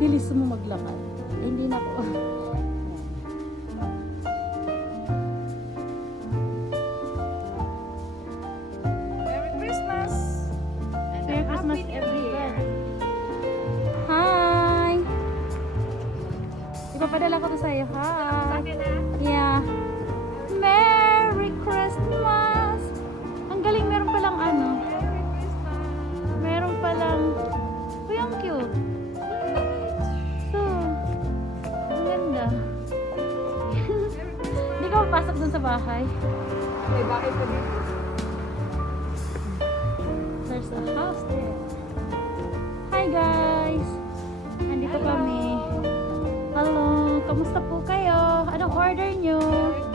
bilis mo maglakad. Eh, hindi na po. Merry Christmas! Merry Christmas Happy New everyone. Year. Hi! Ipapadala ko to sa'yo. Hi! Akin na. Yeah. Merry Christmas! Ang galing, meron palang ano. Merry Christmas! Meron palang... Uy, ang cute. So, ang ganda. Merry Christmas! Hindi ka papasok dun sa bahay. May bahay pa dito. There's a house there. Hi guys! Nandito kami. Hello! Kamusta po kayo? Anong order nyo? Merry